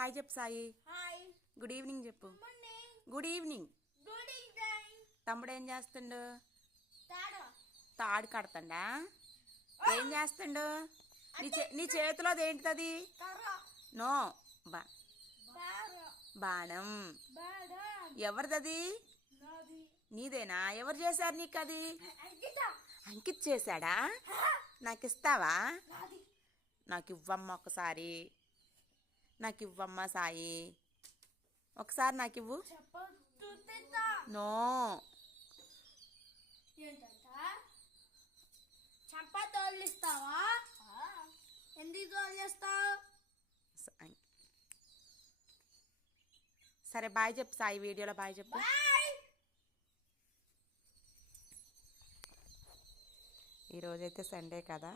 Hi చెప్పు Sai. Hi. Good evening చెప్పు. Good evening. Good evening. తమ్ముడు ఏం చేస్తుండు? తాడు కడతండా? ఏం చేస్తుండు? నీ చేతిలో ఏంటిది? నో బాణం. ఎవరిదది? నీదేనా? ఎవరు చేశారు నీకు అది? అంకిత్ చేశాడా? నాకు ఇస్తావా? నాకు ఇవ్వమ్మ ఒకసారి. నాకు ఇవ్వమ్మా సాయి, ఒకసారి నాకు ఇవ్వు. నో. చంపా తోలిస్తావా? ఎందుకు తోలిస్తావు? సరే బాయ్ చెప్పు సాయి, వీడియోలో బాయ్ చెప్పు. ఈరోజైతే సండే కదా.